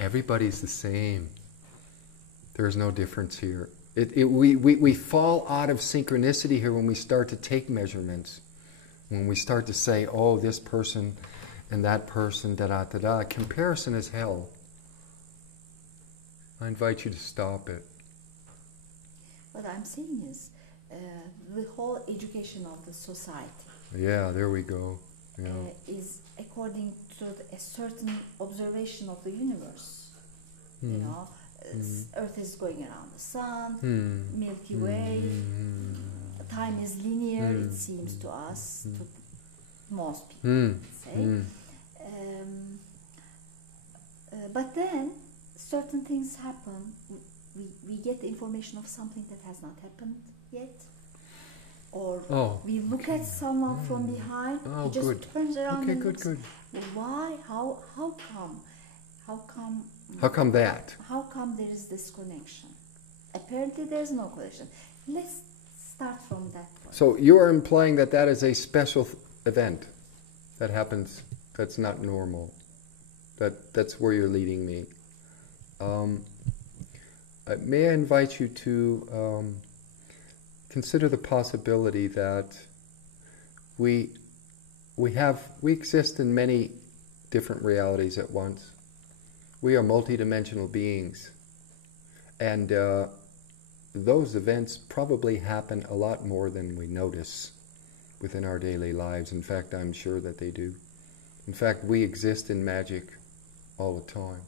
Everybody's the same. There's no difference here. We fall out of synchronicity here when we start to take measurements. When we start to say, oh, this person and that person, da-da-da-da. Comparison is hell. I invite you to stop it. What I'm saying is the whole education of the society. Yeah, there we go. Yeah. Is according to a certain observation of the universe. You know, Earth is going around the sun, Milky Way. Time is linear, it seems to us, to most people, say. But then certain things happen. We get the information of something that has not happened yet. Or we look at someone from behind, he just turns around and looks. Why? How come? How come that? How come there is this connection? Apparently there's no connection. Let's start from that point. So you are implying that that is a special event that happens, that's not normal. That's where you're leading me. May I invite you to consider the possibility that we exist in many different realities at once. We are multidimensional beings, and those events probably happen a lot more than we notice within our daily lives. In fact, I'm sure that they do. In fact, we exist in magic all the time.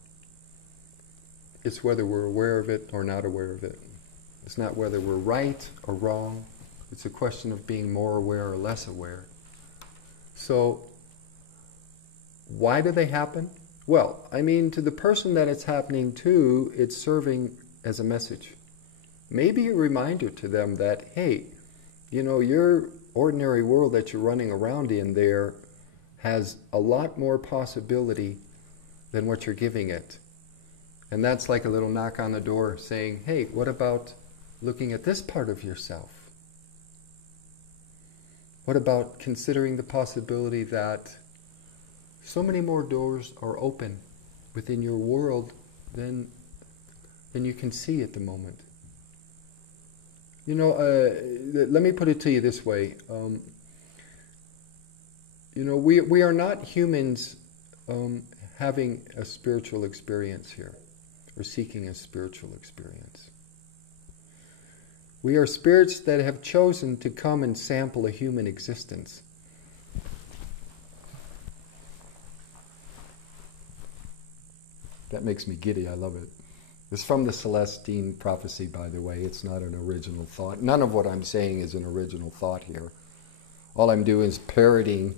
It's whether we're aware of it or not aware of it. It's not whether we're right or wrong. It's a question of being more aware or less aware. So, why do they happen? Well, I mean, to the person that it's happening to, it's serving as a message. Maybe a reminder to them that, hey, you know, your ordinary world that you're running around in there has a lot more possibility than what you're giving it. And that's like a little knock on the door saying, hey, what about looking at this part of yourself? What about considering the possibility that so many more doors are open within your world than you can see at the moment? You know, let me put it to you this way. You know, we are not humans having a spiritual experience here, or seeking a spiritual experience. We are spirits that have chosen to come and sample a human existence. That makes me giddy, I love it. It's from the Celestine prophecy, by the way. It's not an original thought. None of what I'm saying is an original thought here. All I'm doing is parroting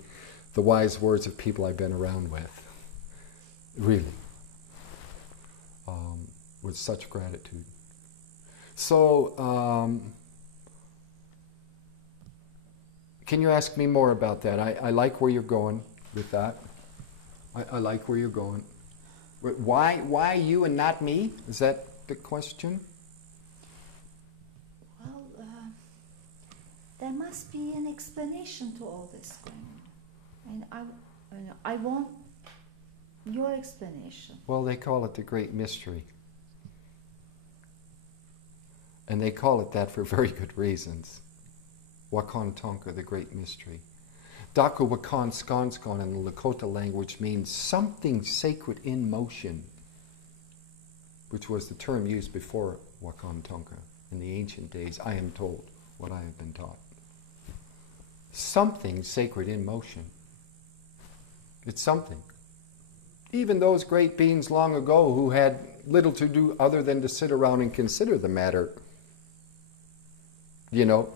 the wise words of people I've been around with. Really. With such gratitude. So, can you ask me more about that? I like where you're going with that. I like where you're going. Why you and not me? Is that the question? Well, there must be an explanation to all this going on. And I want your explanation. Well, they call it the Great Mystery. And they call it that for very good reasons. Wakan Tonka, the Great Mystery. Daku Wakan Skonskon in the Lakota language means something sacred in motion, which was the term used before Wakan Tonka in the ancient days, I am told, what I have been taught. Something sacred in motion. It's something. Even those great beings long ago who had little to do other than to sit around and consider the matter, you know,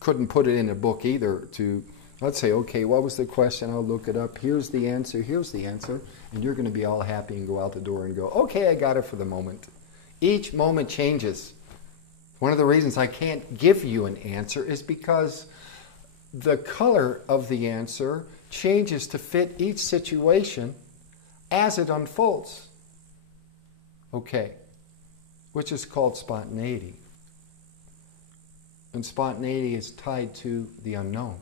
couldn't put it in a book either to, let's say, okay, what was the question? I'll look it up. Here's the answer. And you're going to be all happy and go out the door and go, okay, I got it for the moment. Each moment changes. One of the reasons I can't give you an answer is because the color of the answer changes to fit each situation as it unfolds. Okay. Which is called spontaneity. And spontaneity is tied to the unknown.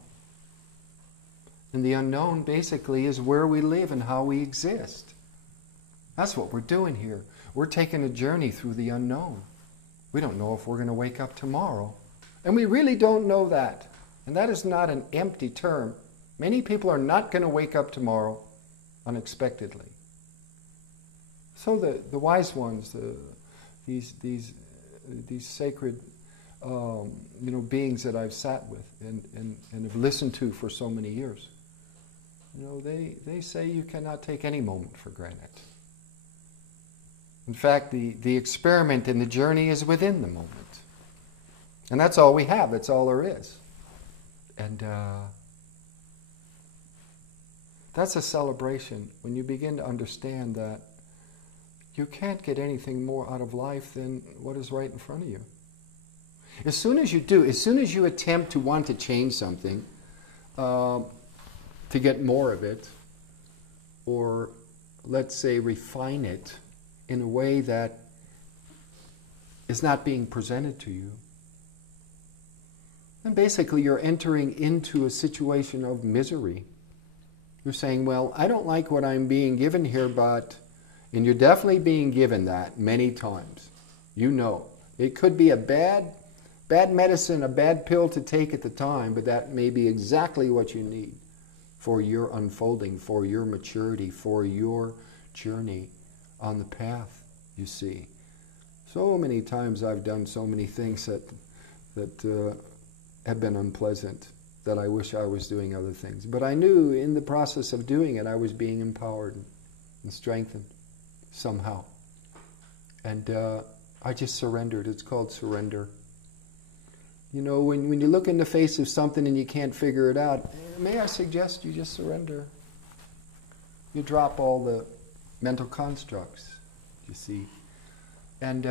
And the unknown basically is where we live and how we exist. That's what we're doing here. We're taking a journey through the unknown. We don't know if we're going to wake up tomorrow. And we really don't know that. And that is not an empty term. Many people are not going to wake up tomorrow unexpectedly. So the wise ones, these sacred beings that I've sat with and have listened to for so many years, they say you cannot take any moment for granted. In fact, the experiment and the journey is within the moment. And that's all we have. That's all there is. And that's a celebration when you begin to understand that you can't get anything more out of life than what is right in front of you. As soon as you do, as soon as you attempt to want to change something, to get more of it, or let's say refine it in a way that is not being presented to you, then basically you're entering into a situation of misery. You're saying, well, I don't like what I'm being given here, and you're definitely being given that many times. It could be a bad medicine, a bad pill to take at the time, but that may be exactly what you need for your unfolding, for your maturity, for your journey on the path, you see. So many times I've done so many things that have been unpleasant, that I wish I was doing other things. But I knew in the process of doing it, I was being empowered and strengthened somehow. And I just surrendered. It's called surrender. When you look in the face of something and you can't figure it out, may I suggest you just surrender. You drop all the mental constructs, you see. And,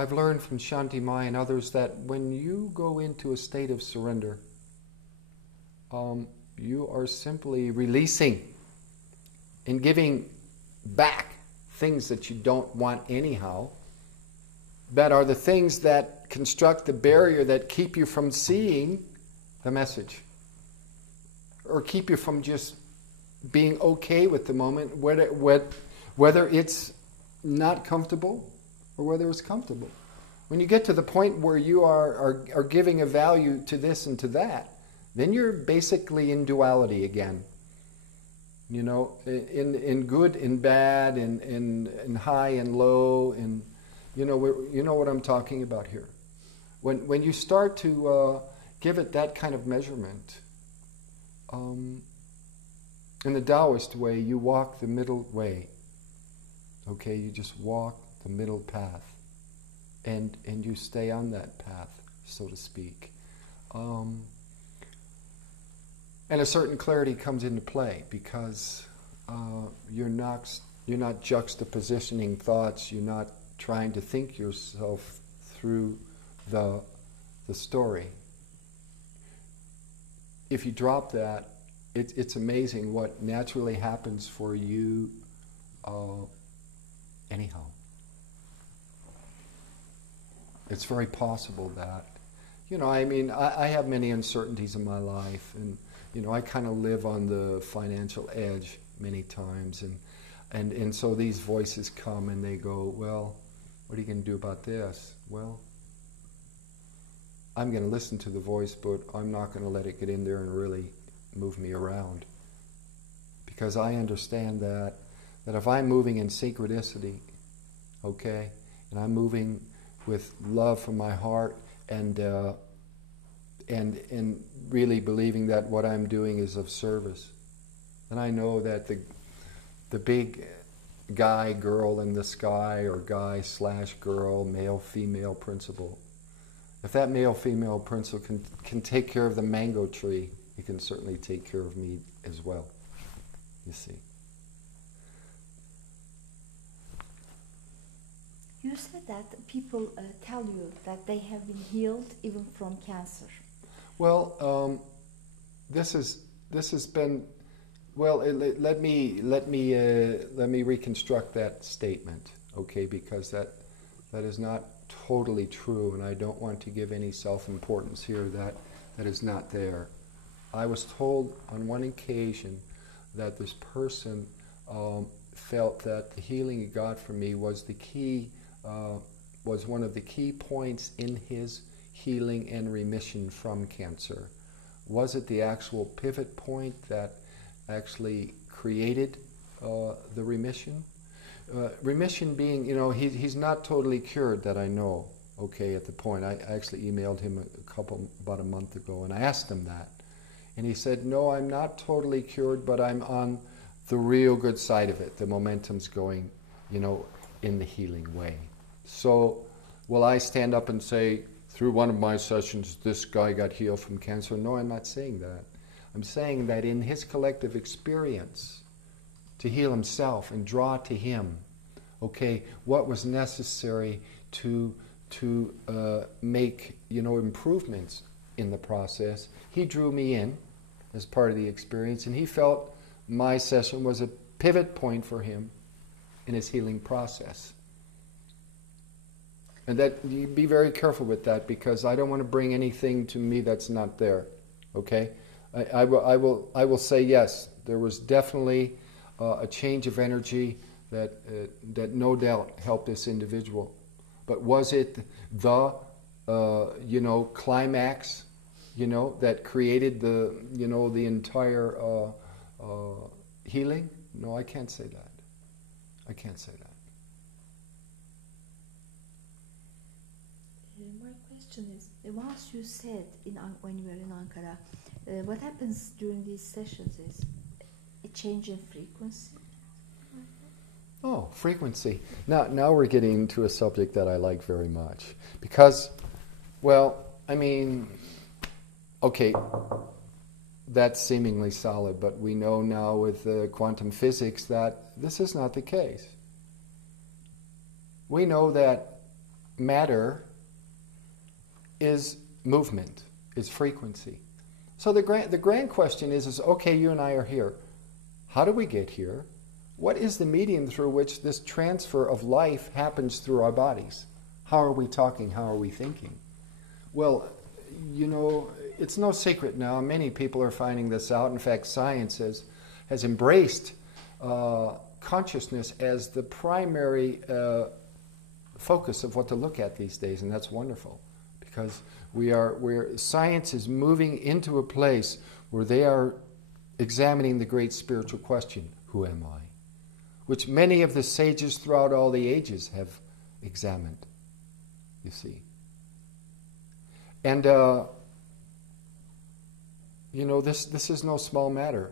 I've learned from Shanti Mai and others that when you go into a state of surrender, you are simply releasing and giving back things that you don't want anyhow, that are the things that construct the barrier that keep you from seeing the message, or keep you from just being okay with the moment, whether it's not comfortable or whether it's comfortable. When you get to the point where you are giving a value to this and to that, then you're basically in duality again. In good and bad, in high and low, and you know what I'm talking about here. When you start to give it that kind of measurement, in the Taoist way, you walk the middle way. Okay, you just walk the middle path, and you stay on that path, so to speak. And a certain clarity comes into play because you're not juxtapositioning thoughts. You're not trying to think yourself through the story. If you drop that, it's amazing what naturally happens for you anyhow. It's very possible that, I have many uncertainties in my life, and I kind of live on the financial edge many times, and so these voices come and they go, well, what are you going to do about this? Well, I'm going to listen to the voice, but I'm not going to let it get in there and really move me around, because I understand that if I'm moving in synchronicity, okay, and I'm moving with love from my heart, and really believing that what I'm doing is of service. And I know that the big guy, girl in the sky, or guy/girl, male-female principle, if that male-female principle can take care of the mango tree, it can certainly take care of me as well, you see. You said that people tell you that they have been healed even from cancer. Well, this has been. Well, let me reconstruct that statement, okay? Because that is not totally true, and I don't want to give any self-importance here that is not there. I was told on one occasion that this person felt that the healing he got from me was the key, was one of the key points in his healing and remission from cancer. Was it the actual pivot point that actually created the remission? Remission being, he's not totally cured that I know, okay, at the point. I actually emailed him about a month ago, and I asked him that. And he said, no, I'm not totally cured, but I'm on the real good side of it. The momentum's going, in the healing way. So will I stand up and say, through one of my sessions, this guy got healed from cancer? No, I'm not saying that. I'm saying that in his collective experience, to heal himself and draw to him, okay, what was necessary to make, improvements in the process. He drew me in as part of the experience, and he felt my session was a pivot point for him in his healing process. And that, you be very careful with that, because I don't want to bring anything to me that's not there. Okay, I will say yes. There was definitely a change of energy that no doubt helped this individual. But was it the climax, that created the entire healing? No, I can't say that. I can't say that. My question is, once you said when you were in Ankara, what happens during these sessions is a change in frequency. Oh, frequency. Now we're getting into a subject that I like very much. Because, okay, that's seemingly solid, but we know now with quantum physics that this is not the case. We know that matter is movement, is frequency. So the grand question is, okay, you and I are here. How do we get here? What is the medium through which this transfer of life happens through our bodies? How are we talking? How are we thinking? Well, it's no secret now. Many people are finding this out. In fact, science has embraced consciousness as the primary focus of what to look at these days, and that's wonderful, because science is moving into a place where they are examining the great spiritual question, who am I? Which many of the sages throughout all the ages have examined, you see. And, this is no small matter.